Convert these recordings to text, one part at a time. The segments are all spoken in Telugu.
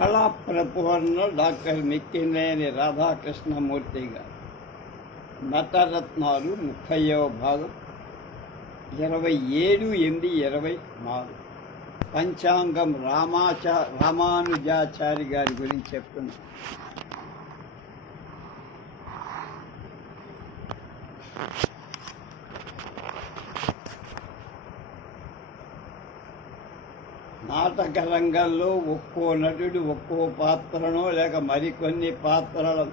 కళా ప్రపూర్ణ డాక్టర్ మిక్కినేని రాధాకృష్ణమూర్తి గారు నటరత్నాలు ముప్పైవ భాగం. ఇరవై ఏడు ఎనిమిది ఇరవై నాలుగు. పంచాంగం రామాచా రామానుజాచారి గారి గురించి చెప్తున్నాం. నాటక రంగంలో ఒక్కో నటుడు ఒక్కో పాత్రను లేక మరికొన్ని పాత్రలను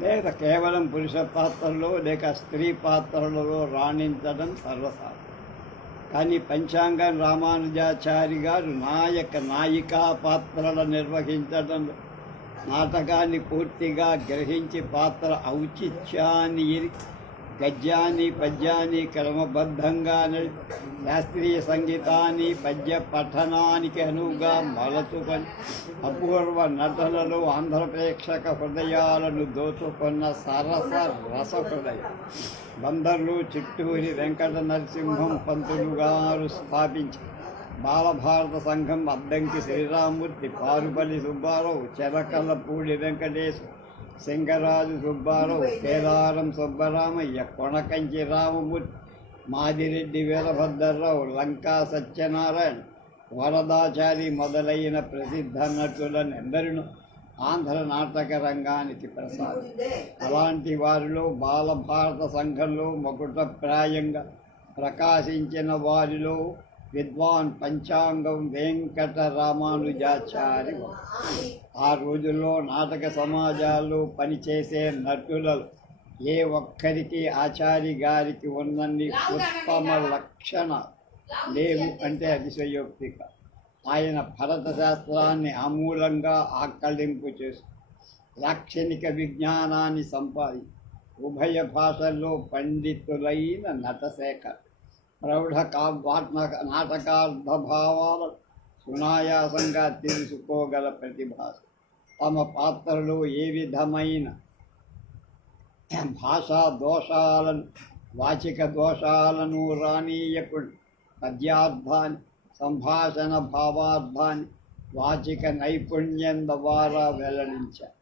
లేక కేవలం పురుష పాత్రలో లేక స్త్రీ పాత్రలలో రాణించడం సర్వసాధారణం. కానీ పంచాంగం రామానుజాచారి గారు నాయక నాయికా పాత్రలు నిర్వహించడం నాటకాన్ని పూర్తిగా గ్రహించి పాత్ర ఔచిత్యాన్ని ఎరిగి గద్యాన్ని పద్యాన్ని క్రమబద్ధంగా శాస్త్రీయ సంగీతాన్ని పద్య పఠనానికి అనువుగా మలచుకొని అపూర్వ నటనలు ఆంధ్ర ప్రేక్షక హృదయాలను దోచుకున్న సరస రస హృదయం బందర్లు చిట్టూరి వెంకట నరసింహం పంతులు గారు స్థాపించి బాలభారత సంఘం అద్దంకి శ్రీరామూర్తి పారుపల్లి సుబ్బారావు చెరకల్లపూడి వెంకటేశ్వర సింగరాజు సుబ్బారావు కేదారం సుబ్బరామయ్య కొనకంచి రామమూర్తి మాదిరెడ్డి వీరభద్రరావు లంకా సత్యనారాయణ వరదాచారి మొదలైన ప్రసిద్ధ నటులను ఎందరినో ఆంధ్ర నాటక రంగానికి ప్రసాదం. అలాంటి వారిలో బాలభారత సంఘంలో మకుటప్రాయంగా ప్రకాశించిన వారిలో విద్వాన్ పంచాంగం వెంకటరామానుజాచారి ఆ రోజుల్లో నాటక సమాజాల్లో పనిచేసే నటులలో ఏ ఒక్కరికి ఆచారి గారికి ఉన్నన్ని ఉత్తమ లక్షణ లేవు అంటే అతిశయోక్తిక. ఆయన భరత శాస్త్రాన్ని ఆమూలంగా ఆకళింపు చేస్తూ లాక్షణిక విజ్ఞానాన్ని సంపాది ఉభయ భాషల్లో పండితులైన నటశేఖర్ ప్రౌఢ కావ్యాత్మక సునాయాసంగా తెలుసుకోగల ప్రతిభాస తమ పాత్రలో ఏ విధమైన భాషా దోషాలను వాచిక దోషాలను రానీయకుండా పద్యార్థాన్ని సంభాషణ భావార్థాన్ని వాచిక నైపుణ్యం ద్వారా వెల్లడించారు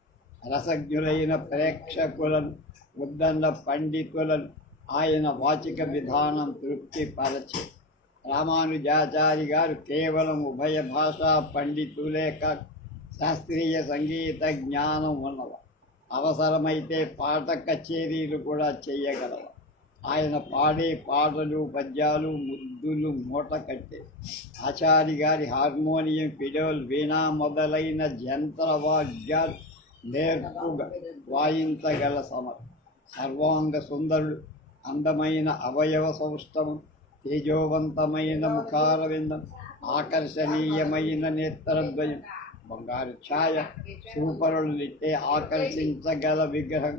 రసజ్ఞులైన ప్రేక్షకులను ఉద్దన్న పండితులను ఆయన వాచిక విధానం తృప్తిపరచి రామానుజాచారి గారు కేవలం ఉభయ భాషా పండితులే కాక శాస్త్రీయ సంగీత జ్ఞానం ఉన్నవారు. అవసరమైతే పాట కచేరీలు కూడా చేయగలవు ఆయన పాడే పాటలు పద్యాలు ముద్దులు మూట కట్టే. ఆచారి గారి హార్మోనియం పిడోల్ వీణా మొదలైన జంత్రవాద్యాలు నేర్పుగా వాయించగల సమర్ సర్వాంగ సుందరుడు అందమైన అవయవ సౌష్టమం తేజోవంతమైన ముఖారవిందం ఆకర్షణీయమైన నేత్రద్వయం బంగారు ఛాయ సూపరులైతే ఆకర్షించగల విగ్రహం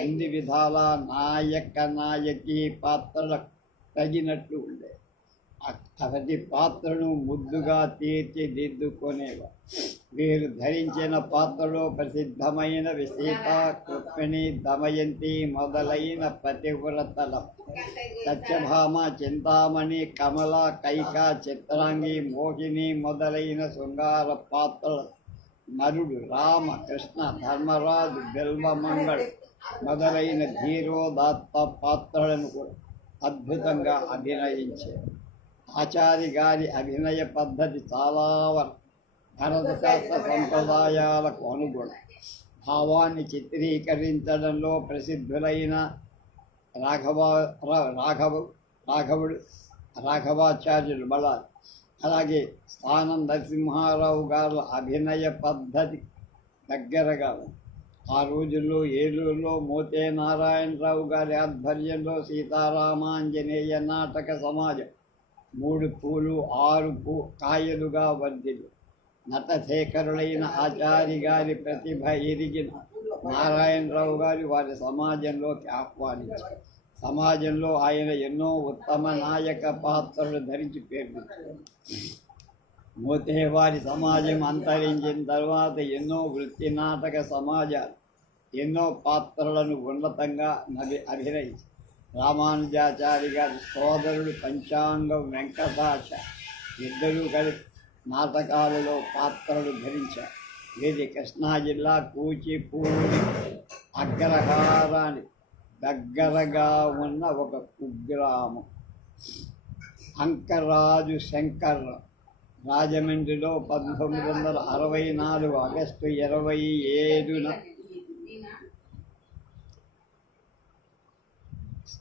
అన్ని విధాల నాయక నాయకి పాత్రలకు తగినట్లు ఉండే. అతడి పాత్రను ముద్దుగా తీర్చిదిద్దుకునేవారు. వీరు ధరించిన పాత్రలో ప్రసిద్ధమైన విశీత కృష్ణిణి దమయంతి మొదలైన పతివ్రతల సత్యభామ చింతామణి కమల కైక చిత్రాంగి మోహిని మొదలైన శృంగార పాత్రల. నరుడు రామ కృష్ణ ధర్మరాజు బిల్వమంగళ్ మొదలైన ధీరోదాత్త పాత్రలను అద్భుతంగా అభినయించారు. ఆచారి గారి అభినయ పద్ధతి చాలా వరకు శాస్త్ర సంప్రదాయాలకు అనుగుణం. భావాన్ని చిత్రీకరించడంలో ప్రసిద్ధులైన రాఘవ రాఘవ రాఘవుడు రాఘవాచార్యులు బల. అలాగే స్థానం నరసింహారావు గారు అభినయ పద్ధతి దగ్గరగా ఆ రోజుల్లో ఏలూరులో మోతే నారాయణరావు గారి ఆధ్వర్యంలో సీతారామాంజనేయ నాటక సమాజం మూడు పూలు ఆరు పూ కాయలుగా వర్ధిల్లు నటశేఖరులైన ఆచారి గారి ప్రతిభ ఎరిగిన నారాయణరావు గారు వారి సమాజంలోకి ఆహ్వానించారు. సమాజంలో ఆయన ఎన్నో ఉత్తమ నాయక పాత్రలు ధరించి పేరు మోతే వారి సమాజం అంతరించిన తర్వాత ఎన్నో వృత్తి నాటక సమాజాలు ఎన్నో పాత్రలను ఉన్నతంగా నవి అభినయించారు. రామానుజాచారి గారి సోదరుడు పంచాంగం వెంకటాచ ఇద్దరూ కలిసి నాటకాలలో పాత్రలు ధరించారు. ఇది కృష్ణా జిల్లా కూచిపూడి అగ్రహారానికి దగ్గరగా ఉన్న ఒక కుగ్రామం. అంకరాజు శంకర్ రాజమండ్రిలో పంతొమ్మిది వందల అరవై నాలుగు ఆగస్టు ఇరవై ఏడున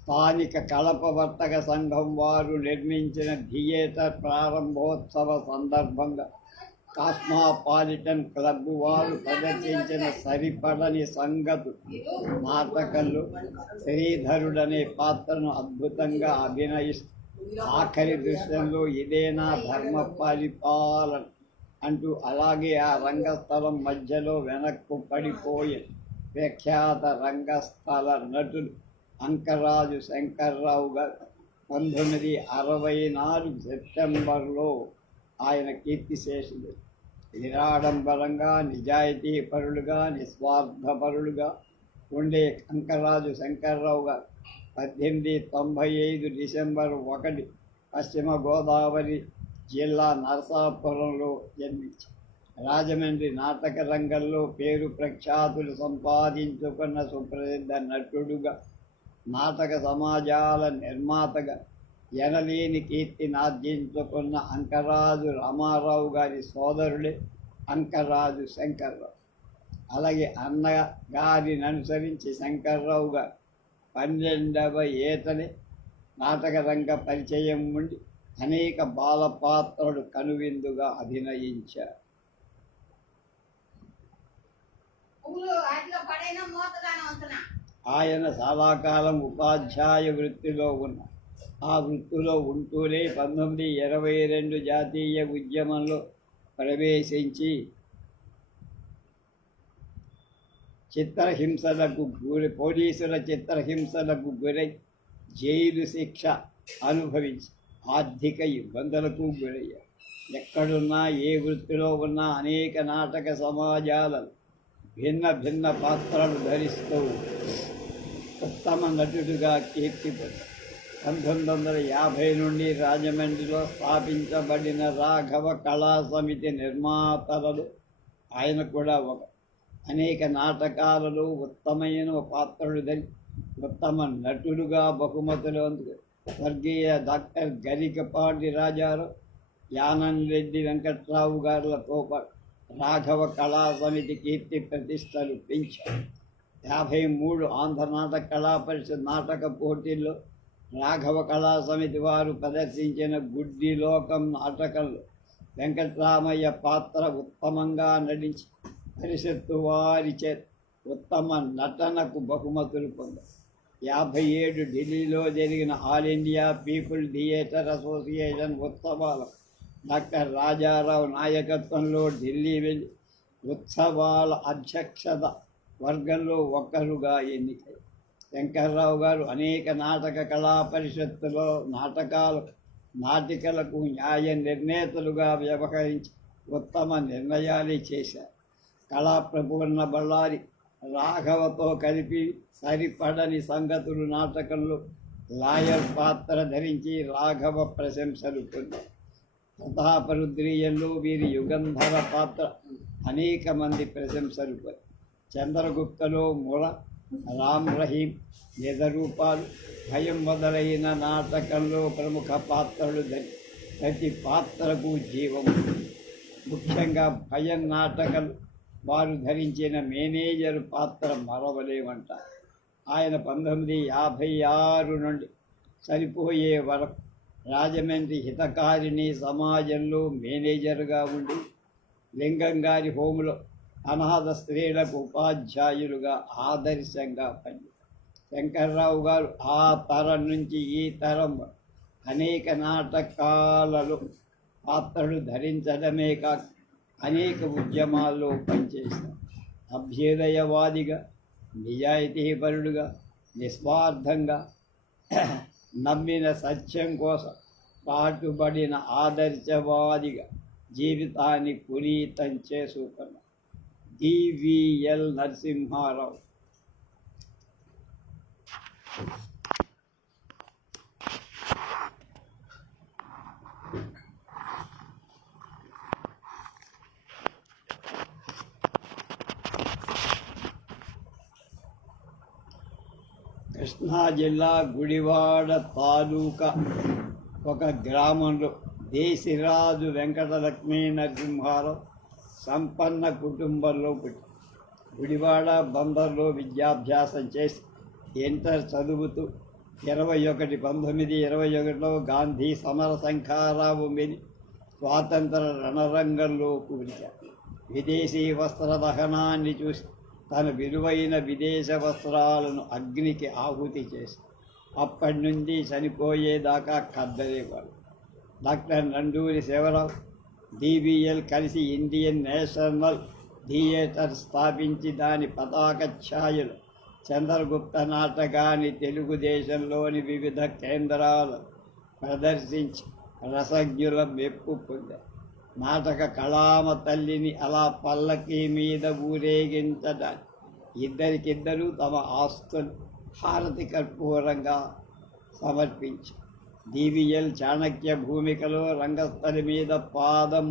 స్థానిక కలప వర్తక సంఘం వారు నిర్మించిన థియేటర్ ప్రారంభోత్సవ సందర్భంగా కాస్మాపాలిటన్ క్లబ్ వారు ప్రదర్శించిన సరిపడని సంగతు నాటకంలో శ్రీధరుడనే పాత్రను అద్భుతంగా అభినయిస్తూ ఆఖరి దృశ్యంలో ఇదేనా ధర్మ పరిపాలన అంటూ అలాగే ఆ రంగస్థలం మధ్యలో వెనక్కు పడిపోయే ప్రఖ్యాత రంగస్థల నటుడు అంకరాజు శంకర్రావు గారు పంతొమ్మిది అరవై నాలుగు సెప్టెంబర్లో ఆయన కీర్తిశేషుడు నిరాడంబరంగా నిజాయితీ పరులుగా నిస్వార్థపరులుగా ఉండే అంకరాజు శంకర్రావు గారు పద్దెనిమిది తొంభై ఐదు డిసెంబర్ ఒకటి పశ్చిమ గోదావరి జిల్లా నరసాపురంలో జన్మించారు రాజమండ్రి నాటక రంగంలో పేరు ప్రఖ్యాతులు సంపాదించుకున్న సుప్రసిద్ధ నటుడుగా నాటక సమాజాల నిర్మాతగా ఎనలేని కీర్తినార్జించుకున్న అంకరాజు రామారావు గారి సోదరుడే అంకరాజు శంకర్రావు. అలాగే అన్న గారిని అనుసరించి శంకర్రావు గారు పన్నెండవ ఏతని నాటక రంగ పరిచయం ఉండి అనేక బాల పాత్రలు కనువిందుగా అభినయించారు. ఊళ్ళో వాటిలో పడైన మోతగానే ఉంటున్నా ఆయన చాలాకాలం ఉపాధ్యాయ వృత్తిలో ఉన్న ఆ వృత్తిలో ఉంటూనే పంతొమ్మిది ఇరవై రెండు జాతీయ ఉద్యమంలో ప్రవేశించి చిత్రహింసలకు గురి పోలీసుల చిత్రహింసలకు గురై జైలు శిక్ష అనుభవించి ఆర్థిక ఇబ్బందులకు గురయ్యారు ఎక్కడున్నా ఏ వృత్తిలో ఉన్నా అనేక నాటక సమాజాలలో భిన్న భిన్న పాత్రలు ధరిస్తూ ఉత్తమ నటుడుగా కీర్తిపడ్డారు పంతొమ్మిది వందల యాభై నుండి రాజమండ్రిలో స్థాపించబడిన రాఘవ కళా సమితి నిర్మాతలలో ఆయన కూడా ఒక. అనేక నాటకాలలో ఉత్తమైన పాత్రలు ధరి ఉత్తమ నటుడుగా బహుమతులు అందుకు స్వర్గీయ డాక్టర్ గరికపాటి రాజారావు యానం రెడ్డి వెంకట్రావు గారులతో పాటు రాఘవ కళా సమితి కీర్తి ప్రతిష్టలు పెంచారు. యాభై మూడు ఆంధ్ర నాటక కళా పరిషత్ నాటక పోటీల్లో రాఘవ కళా సమితి వారు ప్రదర్శించిన గుడ్డి లోకం నాటకంలో వెంకటరామయ్య పాత్ర ఉత్తమంగా నటించి పరిషత్తు వారి చే ఉత్తమ నటనకు బహుమతులు పొందారు. యాభై ఏడు ఢిల్లీలో జరిగిన all India people theatre association ఉత్సవాలు డాక్టర్ రాజారావు నాయకత్వంలో ఢిల్లీ వెళ్ళి ఉత్సవాల అధ్యక్షత వర్గంలో ఒక్కరుగా ఎన్నికై శంకర్రావు గారు అనేక నాటక కళా పరిషత్తులో నాటకాలు నాటికలకు న్యాయ నిర్ణేతలుగా వ్యవహరించి ఉత్తమ నిర్ణయాలు చేశారు. కళా ప్రపూర్ణ బళ్ళారి రాఘవతో కలిపి సరిపడని సంగతులు నాటకంలో లాయర్ పాత్ర ధరించి రాఘవ ప్రశంసలు పొందారు. ప్రతాపరుద్రీయంలో వీరి యుగంధర పాత్ర అనేక మంది ప్రశంసలు పొందారు. చంద్రగుప్తలో మూల రామ్ రహీం నిజరూపాలు భయం మొదలైన నాటకంలో ప్రముఖ పాత్రలు ప్రతి పాత్రకు జీవం. ముఖ్యంగా భయం నాటకాలు వారు ధరించిన మేనేజర్ పాత్ర మరవలేమంట. ఆయన పంతొమ్మిది యాభై ఆరు నుండి సరిపోయే వరకు రాజమండ్రి హితకారిణి సమాజంలో మేనేజర్గా ఉండి లింగం గారి హోములో అనాథ స్త్రీలకు ఉపాధ్యాయులుగా ఆదర్శంగా పని శంకర్రావు గారు ఆ తరం నుంచి ఈ తరం అనేక నాటకాలలో పాత్రలు ధరించడమే కాక అనేక ఉద్యమాల్లో పనిచేశారు. అభ్యుదయవాదిగా నిజాయితీపరుడుగా నిస్వార్థంగా నమ్మిన సత్యం కోసం పాటుబడిన ఆదర్శవాదిగా జీవితాన్ని పునీతం చేసుకున్నారు ఈవీఎల్ నరసింహారావు. కృష్ణా జిల్లా గుడివాడ తాలూకా ఒక గ్రామంలో దేశిరాజు వెంకటలక్ష్మీ నరసింహారావు సంపన్న కుటుంబంలో పుట్టి గుడివాడ బందర్లో విద్యాభ్యాసం చేసి ఇంటర్ చదువుతూ ఇరవై ఒకటి పంతొమ్మిది ఇరవై ఒకటిలో గాంధీ సమర సంఖారావు మీది స్వాతంత్ర రణరంగంలో కూర్చారు విదేశీ వస్త్ర దహనాన్ని చూసి తన విలువైన విదేశ వస్త్రాలను అగ్నికి ఆహుతి చేసి అప్పటి నుండి చనిపోయేదాకా కద్దలేవాడు డాక్టర్ నండూరి శివరావు డిబిఎల్ కలిసి ఇండియన్ నేషనల్ థియేటర్ స్థాపించి దాని పతాక ఛాయలు. చంద్రగుప్త నాటకాన్ని తెలుగుదేశంలోని వివిధ కేంద్రాలు ప్రదర్శించి రసజ్ఞుల మెప్పు పొందారు నాటక కళామ తల్లిని అలా పల్లకి మీద ఊరేగించడానికి ఇద్దరికిద్దరూ తమ ఆస్తులు హారతి కర్పూరంగా సమర్పించారు. డివిఎల్ చాణక్య భూమికలో రంగస్థలి మీద పాదం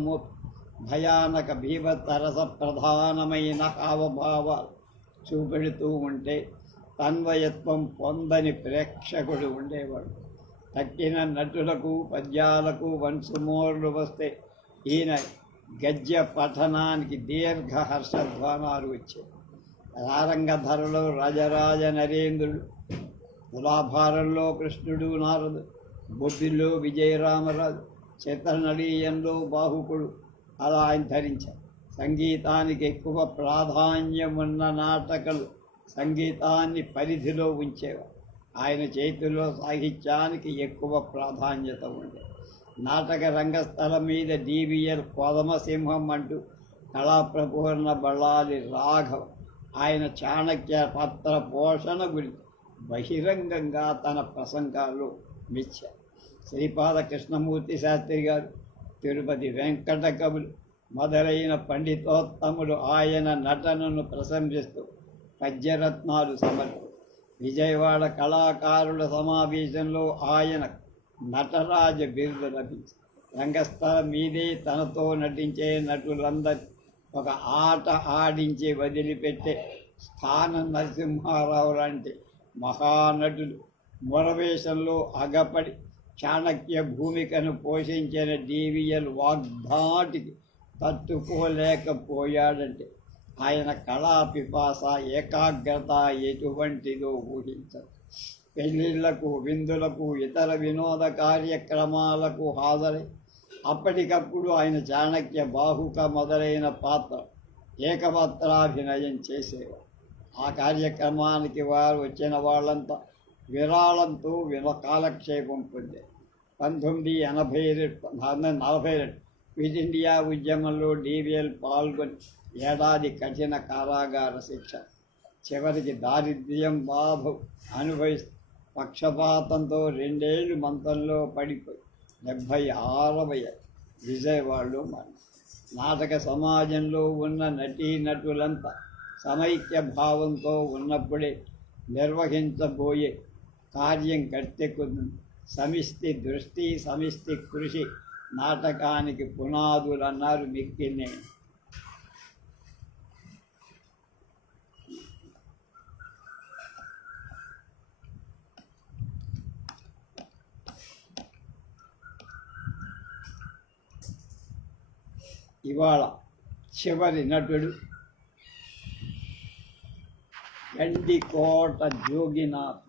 భయానక భీభత్సరస ప్రధానమైన హావభావాలు చూపెడుతూ ఉంటే తన్వయత్వం పొందని ప్రేక్షకుడు ఉండేవాడు. తక్కిన నటులకు పద్యాలకు వంశమోర్లు వస్తే ఈయన గద్య పఠనానికి దీర్ఘ హర్షధ్వానాలు వచ్చాయి రారంగధరలో రాజరాజ నరేంద్రుడు తులాభారంలో కృష్ణుడు నారదు బొబ్బిల్లో విజయరామరాజు చిత్రనడీయంలో బాహుకుడు అలా ఆయన ధరించారు. సంగీతానికి ఎక్కువ ప్రాధాన్యం ఉన్న నాటకాలు సంగీతాన్ని పరిధిలో ఉంచేవారు. ఆయన చేతిలో సాహిత్యానికి ఎక్కువ ప్రాధాన్యత ఉండేది. నాటక రంగస్థలం మీద డివిఎల్ కోదమసింహం అంటూ కళాప్రపూర్ణ బళ్ళాలి రాఘవ ఆయన చాణక్య పత్ర పోషణ గురించి బహిరంగంగా తన ప్రసంగాలు మెచ్చారు. శ్రీపాద కృష్ణమూర్తి శాస్త్రి గారు తిరుపతి వెంకట కవులు మొదలైన పండితోత్తములు ఆయన నటనను ప్రశంసిస్తూ పద్యరత్నాలు సమర్పు విజయవాడ కళాకారుల సమావేశంలో ఆయన నటరాజ బిరుదు లభించింది రంగస్థలం మీదే తనతో నటించే నటులందరి ఒక ఆట ఆడించి వదిలిపెట్టే స్థాన నరసింహారావు లాంటి మహానటులు మురవేశంలో అగపడి చాణక్య భూమికను పోషించిన డివిఎల్ వాగ్ధాటికి తట్టుకోలేకపోయాడంటే ఆయన కళా పిపాస ఏకాగ్రత ఎటువంటిదో ఊహించదు పెళ్ళిళ్ళకు విందులకు ఇతర వినోద కార్యక్రమాలకు హాజరై అప్పటికప్పుడు ఆయన చాణక్య బాహుక మొదలైన పాత్ర ఏకపాత్రాభినయం చేసేవారు. ఆ కార్యక్రమానికి వారు వచ్చిన వాళ్ళంతా విరాళంతో విన కాలక్షేపం పొంది. పంతొమ్మిది ఎనభై రెండు నలభై రెండు క్విట్ ఇండియా ఉద్యమంలో డీవీఎల్ పాల్గొని ఏడాది కఠిన కారాగార శిక్ష. చివరికి దారిద్ర్యం బాధ అనుభవిస్తూ పక్షపాతంతో రెండేళ్ళు మంతంలో పడిపోయి డెబ్భై ఆరవ విజయవాడలో మన నాటక సమాజంలో ఉన్న నటీనటులంతా సమైక్య భావంతో ఉన్నప్పుడే నిర్వహించబోయే కార్యం కట్టెక్కుతుంది సమిష్టి దృష్టి సమిష్టి కృషి నాటకానికి పునాదులు అన్నారు మిక్కినే. ఇవాళ చివరి నటుడు గండికోట జోగినాథ్.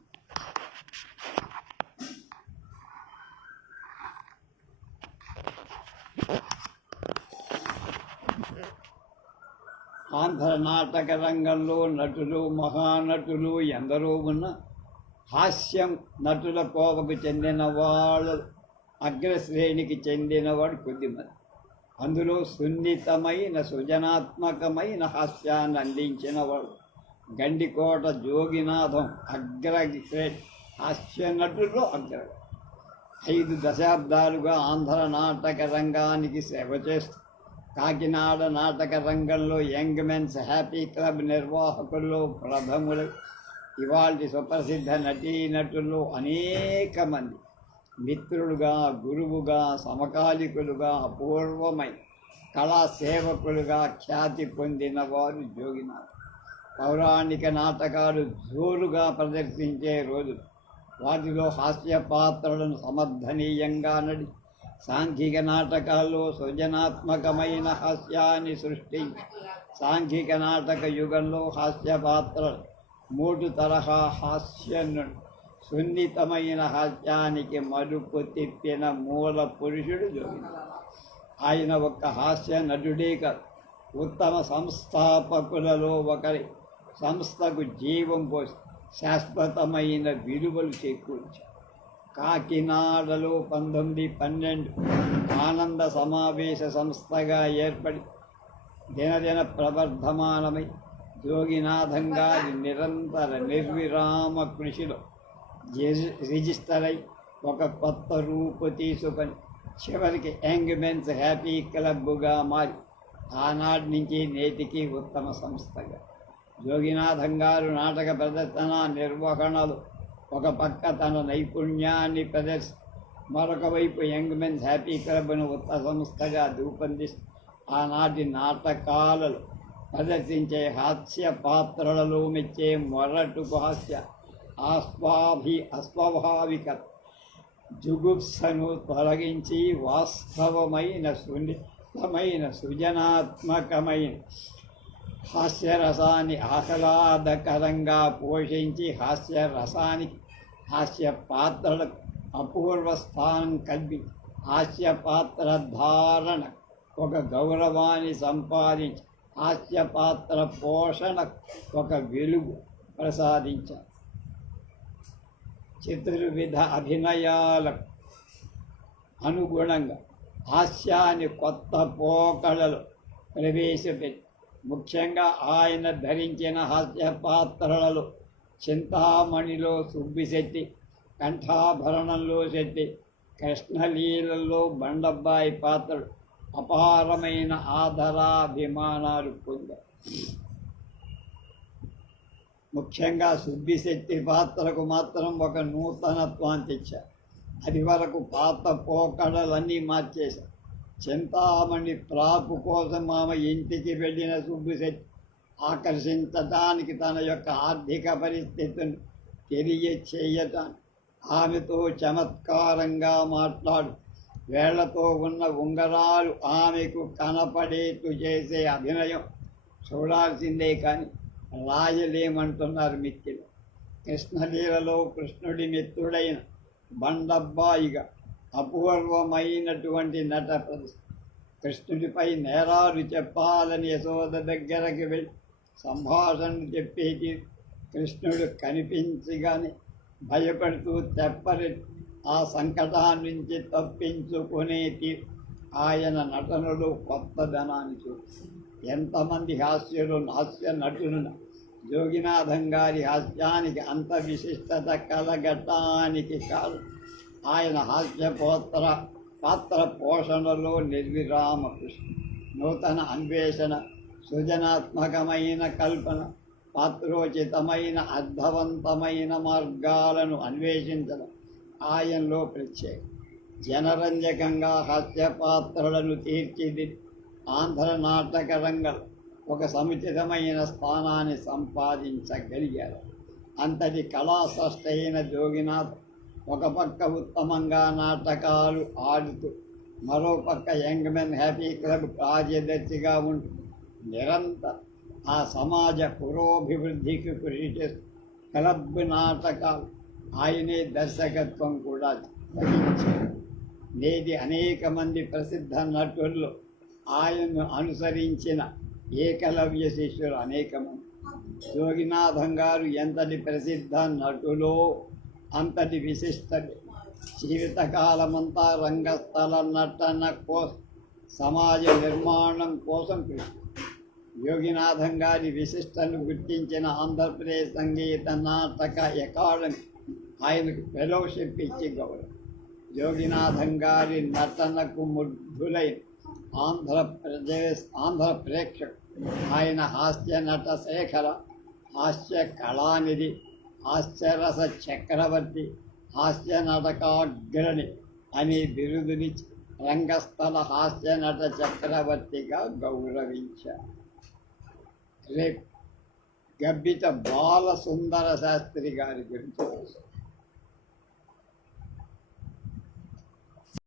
ఆంధ్ర నాటక రంగంలో నటులు మహానటులు ఎందరో ఉన్న హాస్యం నటుల కోవకు చెందిన వాళ్ళు అగ్రశ్రేణికి చెందినవాడు కొద్దిమంది. అందులో సున్నితమైన సృజనాత్మకమైన హాస్యాన్ని అందించినవాడు గండికోట జోగినాథం అగ్రశ్రేణి హాస్య నటుల్లో అగ్ర ఐదు దశాబ్దాలుగా ఆంధ్ర నాటక రంగానికి సేవ చేస్తూ కాకినాడ నాటక రంగంలో యంగ్ మెన్స్ హ్యాపీ క్లబ్ నిర్వాహకుల్లో ప్రథములు. ఇవాళ సుప్రసిద్ధ నటీనటులు అనేక మంది. మిత్రులుగా గురువుగా సమకాలికులుగా అపూర్వమై కళా సేవకులుగా ఖ్యాతి పొందిన వారు జోగినాథ్ పౌరాణిక నాటకాలు జోరుగా ప్రదర్శించే రోజులు. వాటిలో హాస్య పాత్రలను సమర్థనీయంగా నడి సాంఘిక నాటకాల్లో సృజనాత్మకమైన హాస్యాన్ని సృష్టించి సాంఘిక నాటక యుగంలో హాస్య పాత్ర మూడు తరహా హాస్యను సున్నితమైన హాస్యానికి మలుపు తిప్పిన మూల పురుషుడు జోగి ఆయన ఒక్క హాస్య నటుడే కాదు. ఉత్తమ సంస్థాపకులలో ఒకరి సంస్థకు జీవం పోసి శాశ్వతమైన విలువలు చేకూర్చారు కాకినాడలో పంతొమ్మిది పన్నెండు ఆనంద సమావేశ సంస్థగా ఏర్పడి దినదిన ప్రవర్ధమానమై జోగినాథం గారి నిరంతర నిర్విరామ కృషిలో రిజిస్టర్ అయి ఒక కొత్త రూపు తీసుకొని చివరికి యంగ్మెన్స్ హ్యాపీ క్లబ్గా మారి ఆనాటి నుంచి నేటికి ఉత్తమ సంస్థగా. జోగినాథం గారు నాటక ప్రదర్శన నిర్వహణలు ఒక పక్క తన నైపుణ్యాన్ని ప్రదర్శి మరొక వైపు యంగ్ మెన్స్ హ్యాపీ క్లబ్ను ఉత్త సంస్థగా రూపొందిస్తూ ఆనాటి నాటకాలలో ప్రదర్శించే హాస్య పాత్రలలో మెచ్చే మొరటుకు హాస్య ఆస్వాభి అస్వాభావిక జుగుప్సను తొలగించి వాస్తవమైన సున్నితమైన సృజనాత్మకమైన హాస్యరసాన్ని ఆహ్లాదకరంగా పోషించి హాస్యరసానికి హాస్య పాత్రలకు అపూర్వ స్థానం కల్పించి హాస్య పాత్ర ధారణ ఒక గౌరవాన్ని సంపాదించి హాస్య పాత్ర పోషణ ఒక వెలుగు ప్రసాదించారు. చతుర్విధ అభినయాలకు అనుగుణంగా హాస్యాన్ని కొత్త పోకడలు ప్రవేశపెట్టి ముఖ్యంగా ఆయన ధరించిన హాస్య పాత్రలలో చింతామణిలో సుబ్బిశెట్టి కంఠాభరణంలో శెట్టి కృష్ణలీలలో బండబ్బాయి పాత్రలు అపారమైన ఆదరాభిమానాలు పొందారు ముఖ్యంగా సుబ్బిశెట్టి పాత్రకు మాత్రం ఒక నూతనత్వాన్ని తెచ్చారు అది వరకు పాత పోకడలన్నీ మార్చేశారు చింతామణి ప్రాపు కోసం ఆమె ఇంటికి వెళ్ళిన సుబ్బిశెట్టి ఆకర్షించటానికి తన యొక్క ఆర్థిక పరిస్థితిని తెలియచేయటానికి ఆమెతో చమత్కారంగా మాట్లాడు. వేళ్ళతో ఉన్న ఉంగరాలు ఆమెకు కనపడేట్టు చేసే అభినయం చూడాల్సిందే కానీ రాయలేమంటున్నారు మిత్రులు. కృష్ణలీలలో కృష్ణుడి మిత్రుడైన బండబ్బాయిగా అపూర్వమైనటువంటి నట ప్రదర్శన కృష్ణుడిపై నేరాలు చెప్పాలని యశోద దగ్గరకు వెళ్ళి సంభాషణ చెప్పేది కృష్ణుడు కనిపించగాని భయపడుతూ తెప్పరి ఆ సంకటాన్ని నుంచి తప్పించుకునేది ఆయన నటనలో కొత్తదనాన్ని చూసి ఎంతమంది హాస్యులు హాస్య నటులను జోగినాథం గారి హాస్యానికి అంత విశిష్టత కలగటానికి కాదు. ఆయన హాస్య పాత్ర పోషణలో నిర్విరామ కృష్ణ నూతన అన్వేషణ సృజనాత్మకమైన కల్పన పాత్రోచితమైన అర్థవంతమైన మార్గాలను అన్వేషించడం ఆయనలో ప్రత్యేకం. జనరంజకంగా హాస్యపాత్రలను తీర్చిది ఆంధ్ర నాటక రంగం. ఒక సముచితమైన స్థానాన్ని సంపాదించగలిగారు. అంతటి కళాసష్టైన జోగినాథ్ ఒక పక్క ఉత్తమంగా నాటకాలు ఆడుతూ మరోపక్క యంగ్ మెన్ హ్యాపీ క్లబ్ కార్యదర్శిగా ఉంటుంది నిరంతరం ఆ సమాజ పురోభివృద్ధికి కృషి చేస్తూ క్లబ్ నాటకాలు ఆయనే దర్శకత్వం కూడా వహించారు. నేటి అనేక మంది ప్రసిద్ధ నటుల్లో ఆయన్ను అనుసరించిన ఏకలవ్య శిష్యులు అనేక మంది. యోగినాథం గారు ఎంతటి ప్రసిద్ధ నటులో అంతటి విశిష్ట జీవితకాలమంతా రంగస్థల నటన కోసం సమాజ నిర్మాణం కోసం కృషి యోగినాథం గారి విశిష్టను గుర్తించిన ఆంధ్రప్రదేశ్ సంగీత నాటక అకాడమీ ఆయనకు ఫెలోషిప్ ఇచ్చి గౌరవం. యోగినాథం గారి నటనకు ముగ్ధులైన ఆంధ్రప్రదేశ్ ఆంధ్ర ప్రేక్షకు ఆయన హాస్య నట శేఖర హాస్య కళానిధి హాస్యరస చక్రవర్తి హాస్య నటకాగ్రణి అని బిరుదునిచ్చి రంగస్థల హాస్య నట చక్రవర్తిగా గౌరవించారు. రేపు గబ్బిత బాలసుందర శాస్త్రి గారి గురించి తెలుసు